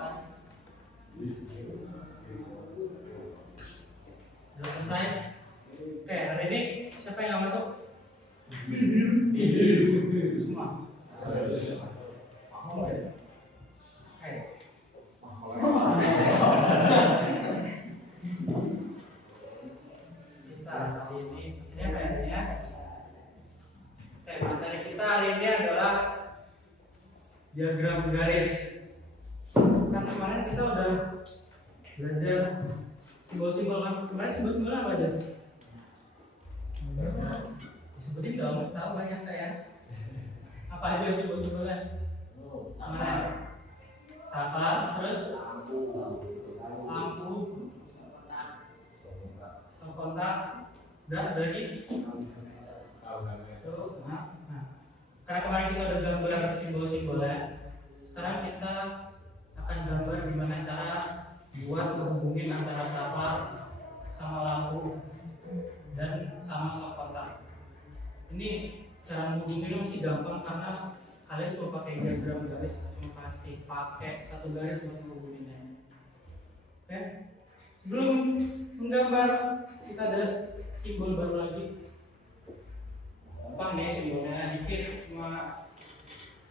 silakan. Sudah selesai. Oke, hari ini siapa yang nggak masuk? Semua. Kita hari ini apa ya? Materi kita hari ini adalah diagram garis. Kan kemarin kita udah belajar simbol-simbol kan? Kemarin simbol-simbol apa aja? Sebutin dong, tahu banyak saya. Apa aja simbol-simbolnya? Mana? Sapa, terus lampu, kontak, udah lagi. Nah, karena kemarin kita udah gambar simbol-simbolnya, sekarang kita akan gambar gimana cara buat menghubungin antara sapa sama lampu dan sama stop kontak. Ini cara menghubungin masih gampang karena kalian cuma pakai diagram garis, cuma kasih pakai satu garis buat menghubunginnya. Oke? Sebelum menggambar, kita ada simbol baru lagi. Gampang nih simbolnya, dikit cuma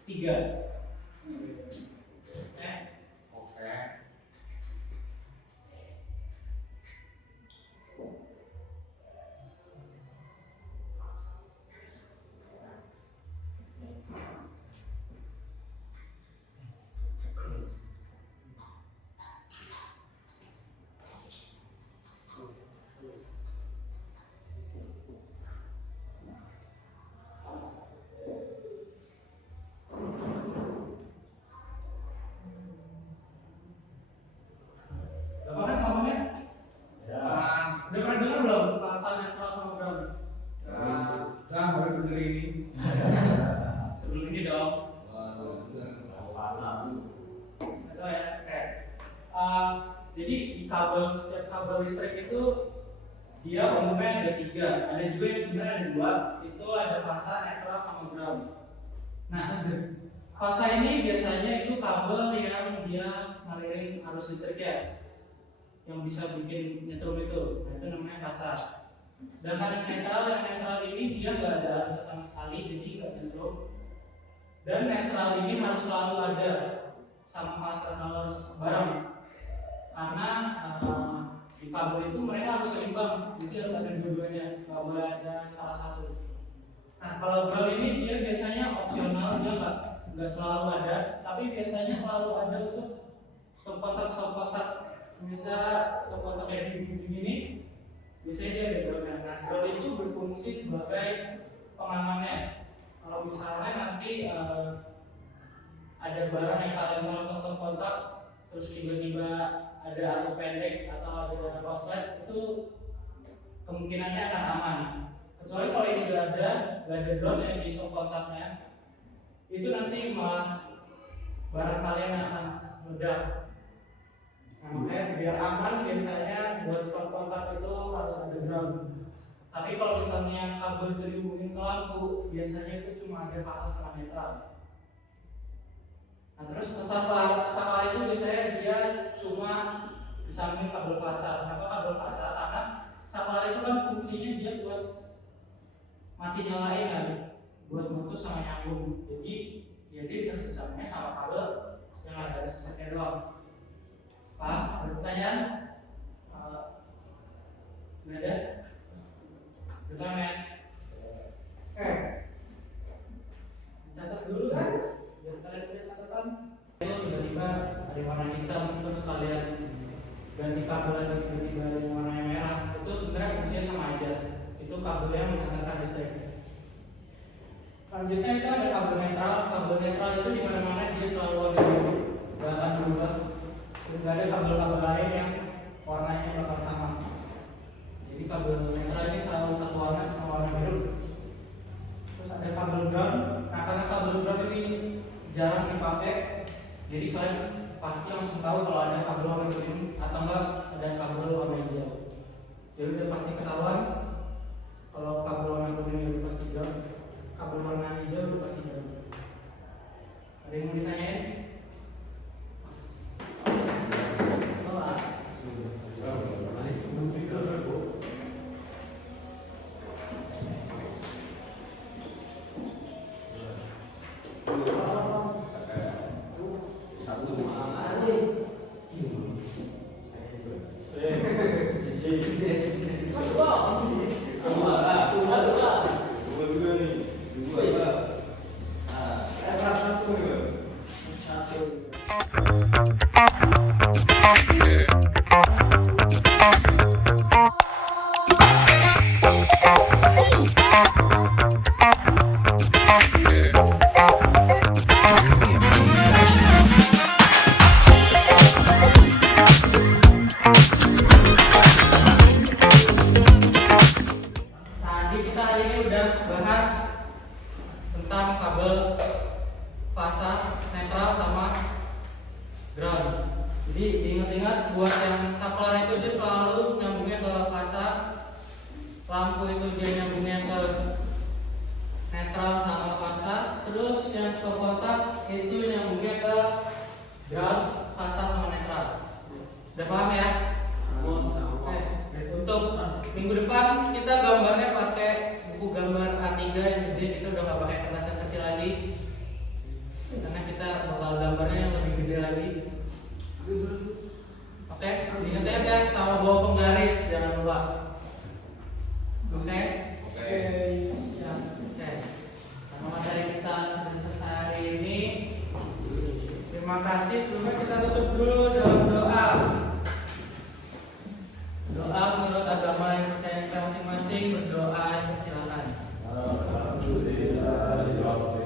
3. Oke. Udah pernah dengar belum fasa netral sama ground? Baru bener ini. Sebelum ini dong. Fasa. Itu ya. Oke. Jadi di kabel, setiap kabel listrik itu dia umumnya ada 3. Ada juga yang sebenarnya ada 2. Itu ada fasa, netral, sama ground. Nah, fasa ini biasanya itu kabel yang dia ngalirin arus listrik ya, yang bisa bikin nyetrum itu. Nah, itu namanya fasa. Dan yang netral ini dia nggak ada arus sama sekali, jadi nggak nyetrum. Dan netral ini harus selalu ada sama fasa, harus bareng. Karena di kabel itu mereka harus seimbang, jadi harus ada dua-duanya, nggak boleh ada salah satu. Nah, kalau ground ini dia biasanya opsional, dia nggak selalu ada, tapi biasanya selalu ada untuk stop kontak. Bisa stop kontak kayak begini, biasanya dia ada groundnya. Nah, ground itu berfungsi sebagai pengamannya. Kalau misalnya nanti ada barang yang kalian salah stop kontak, terus tiba-tiba ada arus pendek atau ada korslet, itu kemungkinannya akan aman. Kecuali kalau ini nggak ada ground yang di stop kontaknya, itu nanti malah barang kalian akan meledak. Nah, makanya biar aman biasanya buat stop kontak itu harus ada ground. Tapi kalau misalnya kabel itu dihubungin ke lampu, biasanya itu cuma ada fasa sama netral. Nah, terus kesalahan itu biasanya dia cuma di samping kabel fasa. Kenapa kabel fasa? Karena saklar itu kan fungsinya dia buat mati nyalain kan, buat mutus sama nyambung. Jadi dia disambungnya sama kabel yang ada sesetnya doang. Paham? Ada pertanyaan? Nggak ada? Bertanya? Oke. Catat dulu kan? Biar kalian punya catatan. Tiba-tiba ada warna hitam, terus kalian ganti kabel lagi, tiba-tiba ada yang warna merah. Itu sebenarnya fungsinya sama aja. Itu kabel yang mengantarkan listrik. Selanjutnya itu ada kabel netral. Kabel netral itu di mana-mana dia selalu ada di atas berubah. Tidak ada kabel-kabel lain yang warnanya bakal sama. Jadi kabel netral ini selalu satu warna sama warna biru. Terus ada kabel ground. Nah, karena kabel ground ini jarang dipakai, jadi kalian pasti langsung tahu kalau ada kabel warna kuning atau enggak ada kabel warna hijau. Jadi udah pasti ketahuan kalau kabel warna kuning udah pasti ground, kabel warna hijau udah pasti ground. Ada yang mau ditanyain? Tadi kita hari ini udah bahas tentang kabel fasa, netral sama ground. Jadi diingat-ingat buat yang saklar itu dia selalu nyambungnya ke fasa, lampu itu dia nyambungnya ke netral sama fasa, terus yang stop kontak itu nyambungnya ke ground, fasa sama netral. Udah paham ya? Oke. Untuk minggu depan kita gambarnya pakai buku gambar A3 yang gede, kita udah nggak pakai kertas yang kecil lagi karena kita bakal gambarnya yang lebih gede lagi. Oke, diingat ya sama bawa penggaris jangan lupa. Oke. Oke. Ya, oke. Sama materi kita sudah selesai hari ini. Terima kasih. Sebelumnya kita tutup dulu dalam doa. Doa menurut agama yang percaya kita masing-masing, berdoa, silakan. Alhamdulillah.